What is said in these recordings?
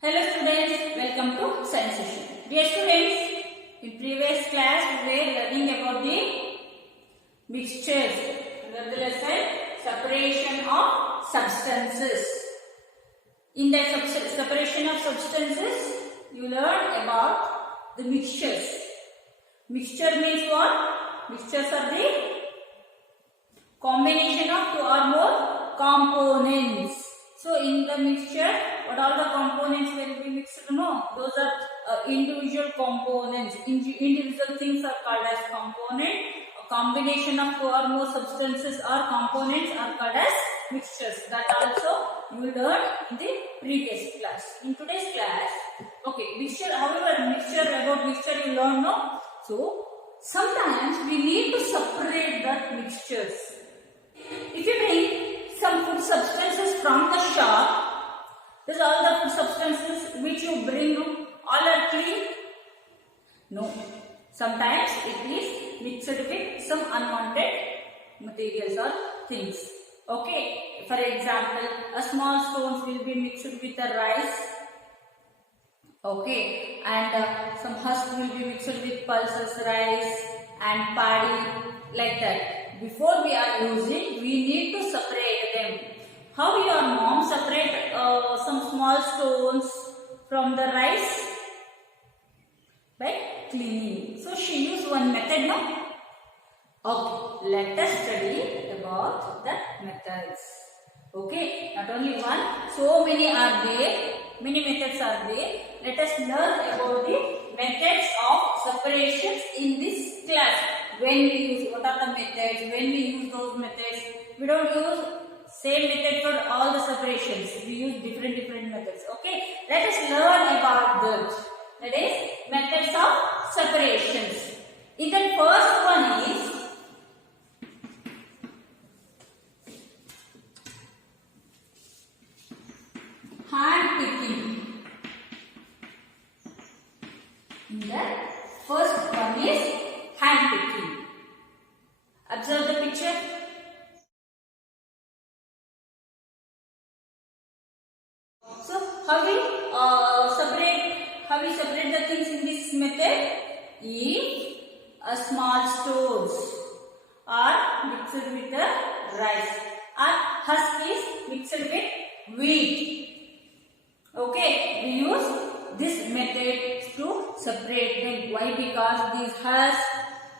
Hello students, welcome to science session. Dear students, in previous class we were learning about the mixtures. Under the lesson, separation of substances. In the separation of substances, you learned about the mixtures. Mixture means what? Mixtures are the combination of two or more components. So in the mixture, what all the components will be mixed? No, those are individual components. Individual things are called as component. A combination of two or more substances or components are called as mixtures. That also you learned in the previous class. In today's class, okay, mixture. However, about mixture you learn, no. So sometimes we need to separate that mixtures. If you bring some food substances from the shop, these all the food substances which you bring, all are clean? No. Sometimes it is mixed with some unwanted materials or things. Okay. For example, a small stones will be mixed with the rice. Okay. And some husk will be mixed with pulses, rice and paddy, like that. Before we are using, we need to separate them. How your mom separate some small stones from the rice? By cleaning. So she used one method, no? Okay, let us study about the methods. Okay, not only one, so many are there, many methods are there. Let us learn about the methods of separations in this class. When we use, what are the methods, when we use those methods, we don't use same method for all the separations. We use different methods. Okay, let us learn about that. That is methods of separations. In the first one is hand picking. In the first one is hand picking. Observe the picture. So how we separate the things in this method? If a small stones are mixed with the rice or husk is mixed with wheat. Okay, we use this method to separate them. Why? Because these husks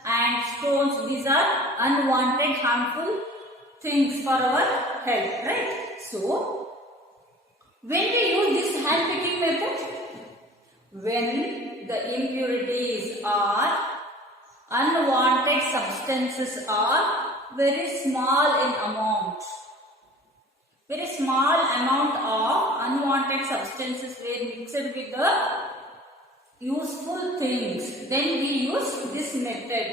and stones, these are unwanted harmful things for our health, right? So when we use this hand picking method, when the impurities or unwanted substances are very small in amount, very small amount of unwanted substances were mixed with the useful things, then we use this method,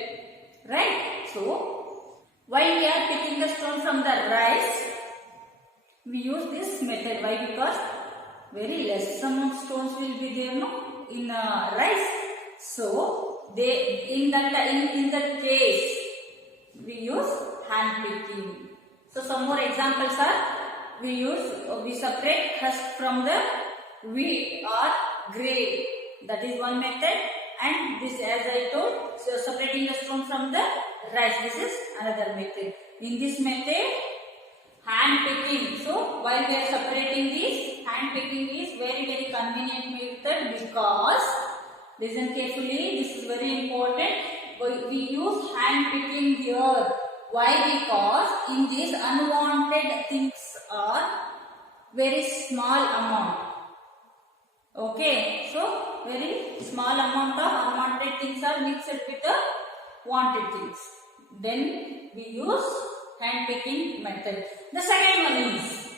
right? So while we are picking the stone from the rice, we use this method. Why? Because very less amount stones will be there, no, in rice. So they in that case we use hand picking. So some more examples are, we separate husk from the wheat or grain. That is one method, and this, as I told, so separating the stone from the rice, this is another method. In this method, hand picking. So while we are separating these, hand picking is very convenient method, because listen carefully, this is very important. We use hand picking here. Why? Because in these unwanted things are very small amount. Okay, so very small amount of unwanted things are mixed with the wanted things. Then we use hand picking method. The second one is,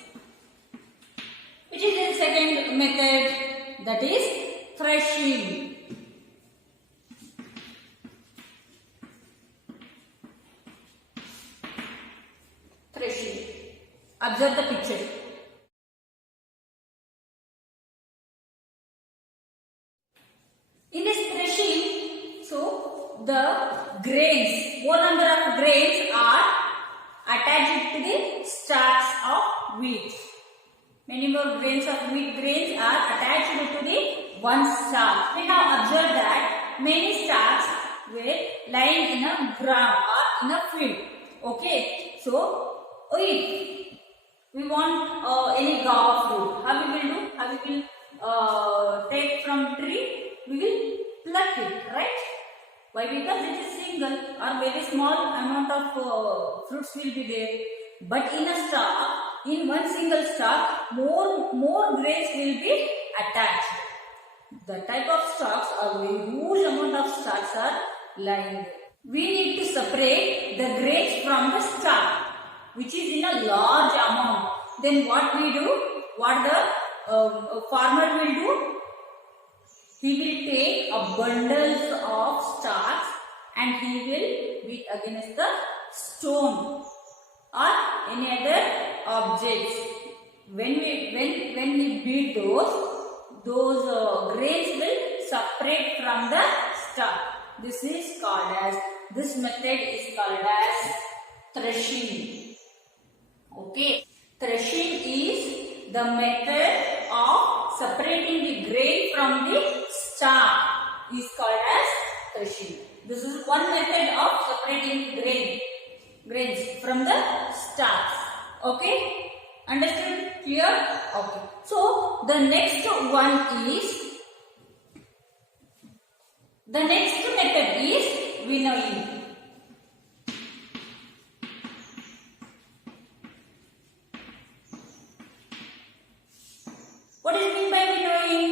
which is the second method? That is threshing. Threshing. Observe the picture. In this threshing, so the grains, more number of grains are attached to the stalks of wheat. Many more grains of wheat grains are attached to the one stalk. We have observed that many stalks were lying in a ground or in a field. Okay, so if we want any gawa fruit, how we will do? How we will take from tree? We will pluck it, right? Why? Because it is single or very small amount of fruits will be there. But in a stalk, in one single stalk, more grains will be attached. The type of stalks or a huge amount of stalks are lying there. We need to separate the grains from the stalk, which is in a large amount. Then what we do? What the farmer will do? He will take a bundles of stalks and he will beat against the stone or any other objects. When we beat those grains will separate from the stalk. This method is called as threshing. Okay, threshing is the method of separating the grain from the stalk. Is called as threshing. This is one method of separating the grains from the stalks. Okay, understood? Clear? Okay. So the next method is winnowing. What is meant by winnowing?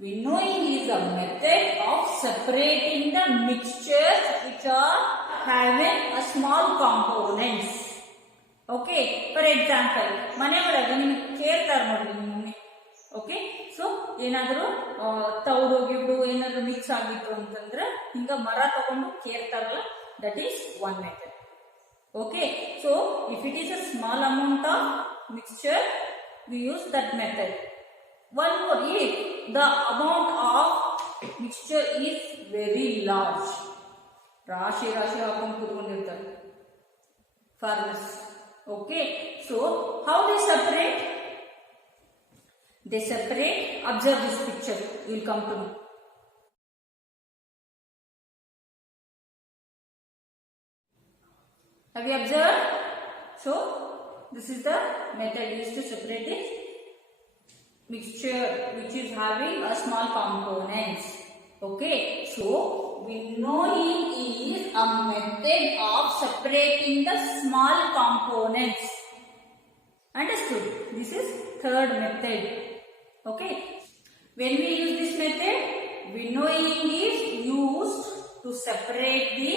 Winnowing is a method of separating the mixtures which are having a small components. Okay, for example, ಮನೆ ಒಳಗೆ ನಿಮಗೆ ಕೇಳ್ತಾರೆ ನೋಡಿ ನಿಮ್ಮ mummy. Okay, so ಏನಾದರೂ ತೌಡು ಗಿಡು ಏನಾದರೂ mix ಆಗಿತ್ತು ಅಂತಂದ್ರೆ ಹಿಂಗ ಮರ ತಗೊಂಡು ಕೇಳ್ತಾರಲ್ಲ, that is one method. Okay, so if it is a small amount of mixture, we use that method. One more, if the amount of mixture is very large, rashi ಹಾಕೊಂಡು ಕೂತ್ಕೊಂಡಿರ್ತಾರೆ farmers. Okay, so how they separate? They separate. Observe this picture, you will come to know. Have you observed? So this is the method used to separate this mixture which is having a small components. Okay, so winnowing is a method of separating the small components. Understood? This is third method. Okay, when we use this method, winnowing is used to separate the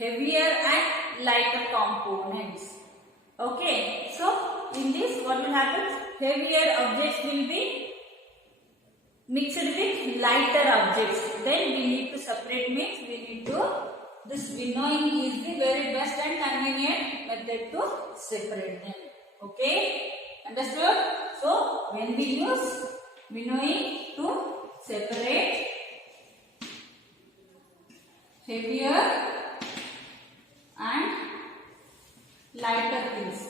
heavier and lighter components. Okay, so in this what will happen? Heavier objects will be mixed with lighter objects. Then we need to separate mix. We need to, this winnowing is the very best and convenient method to separate them. Okay, understood? So when we use winnowing to separate heavier and lighter things.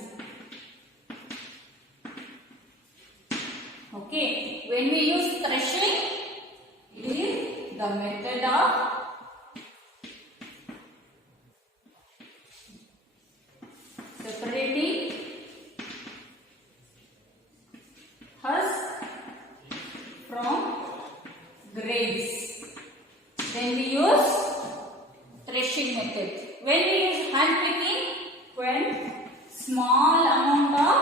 Okay, when we use threshing, it is the method of separating husk from grains. Then we use threshing method. When we use hand picking, when small amount of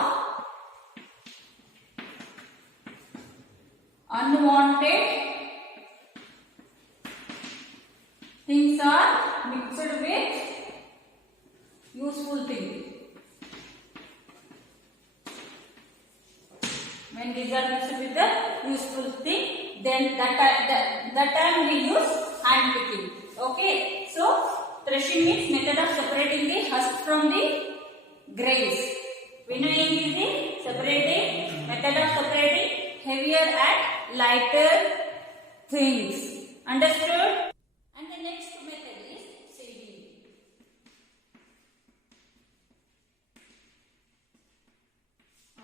unwanted things are mixed with useful things. When these are mixed with the useful thing, then that time we use hand picking. Okay, so threshing means method of separating the husk from the grains. Winnowing is the separating method of separating heavier and lighter things. Understood? And the next method is sieving.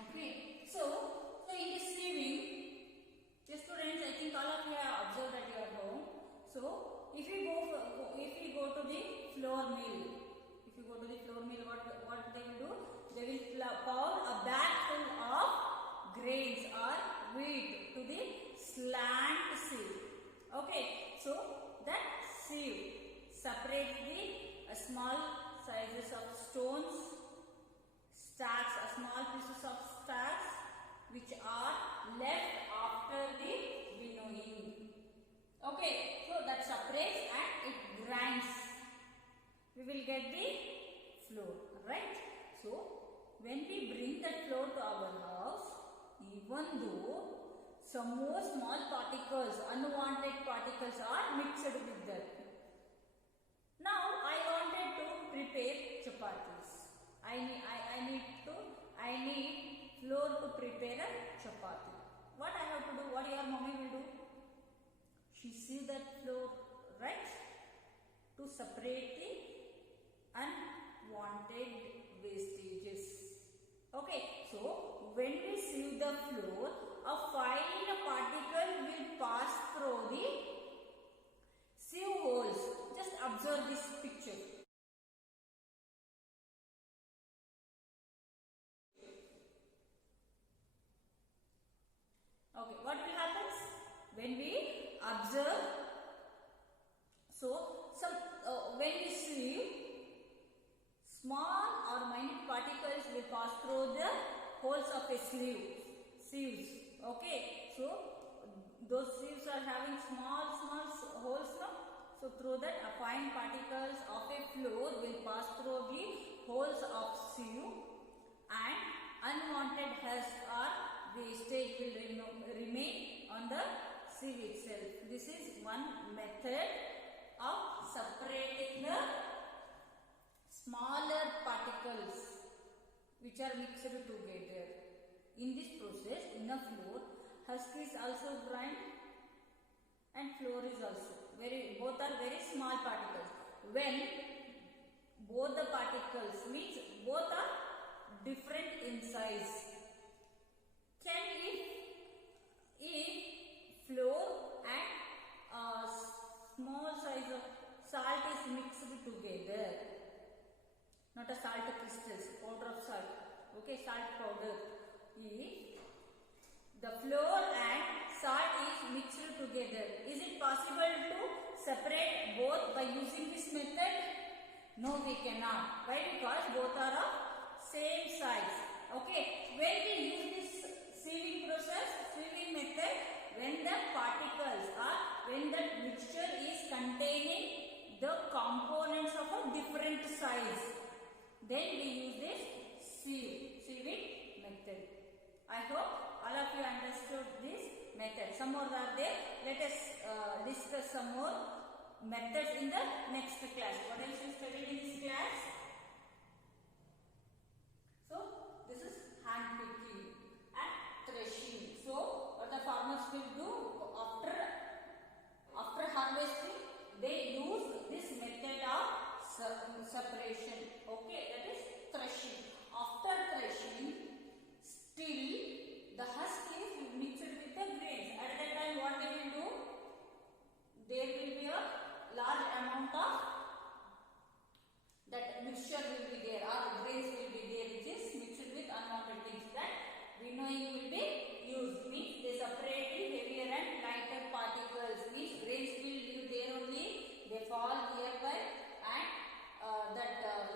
Okay, so flour mill. If you go to the flour mill, what they will do? They will pour a bag full of grains or wheat to the slant sieve. Okay, so that sieve separates the small sizes of stones, stacks, small pieces of stacks which are left after the winnowing. Okay, so that separates and it grinds. We will get the flour, right? So when we bring that flour to our house, even though some more small particles, unwanted particles are mixed with that. Now I wanted to prepare chapatis. I need flour to prepare a chapati. What I have to do? What your mommy will do? She sees that flour, right? To separate the unwanted wastages. Okay, so when we sieve the flour, a fine particle will pass through the sieve holes. Just observe this picture. Okay, what will happen when we observe? So, when we sieve, small or minute particles will pass through the holes of a sieves. Okay, so those sieves are having small holes now. So through that, a fine particles of a flour will pass through the holes of sieve, and unwanted husk or wastage will remain on the sieve itself. This is one method of separating the smaller particles which are mixed together. In this process, in a flour, husk is also grind and flour is also both are very small particles. When both the particles means both are different in size. If flour and small size of salt is mixed together, not a salt crystals, powder of salt, okay, salt powder. If the flour and salt is mixed together, is it possible to separate both by using this method? No, we cannot. Why? Because both are of same size. Okay, when we use this sieving process, sieving method, when the particles or when the mixture is containing the components of a different size, then we use this sieving method. I hope all of you understood this method. Some more are there. Let us discuss some more methods in the next class. What else you studied in this class? So this is hand picking and threshing. So what the farmers will do after harvesting, they use this method of separation. Okay, that is threshing. After threshing, still the husk is mixed with the grains. At that time, what they will do? There will be a large amount of that mixture will be there, or grains will be there, which is mixed with unwanted things. That winnowing will be used. Means they separate the heavier and lighter particles. Means grains will live there only. They fall nearby, and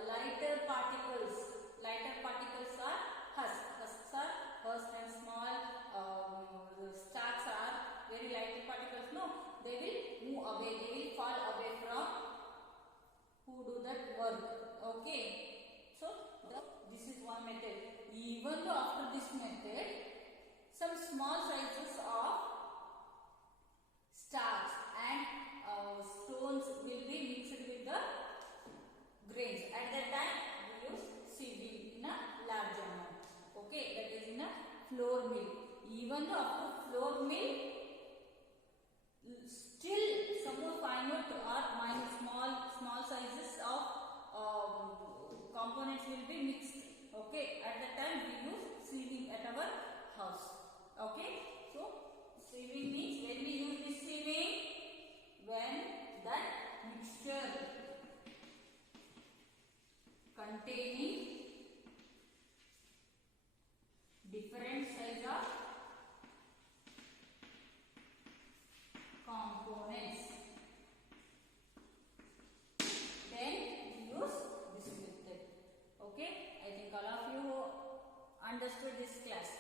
lighter particles are husks. Husks and small stacks are very light particles. No, they will move away. They will fall away from who do that work. Okay. So this is one method. Even though after this method, some small sizes of stacks and stones will be mixed with the grains. At that time, we use sieving in a large amount. Okay, that is in a flour mill. Even though after flour mill, still some more finer or minor small sizes of components will be mixed. Okay, at that time we use sieving at our house. Okay, so different size of components. Then we use this method. Okay, I think all of you understood this class.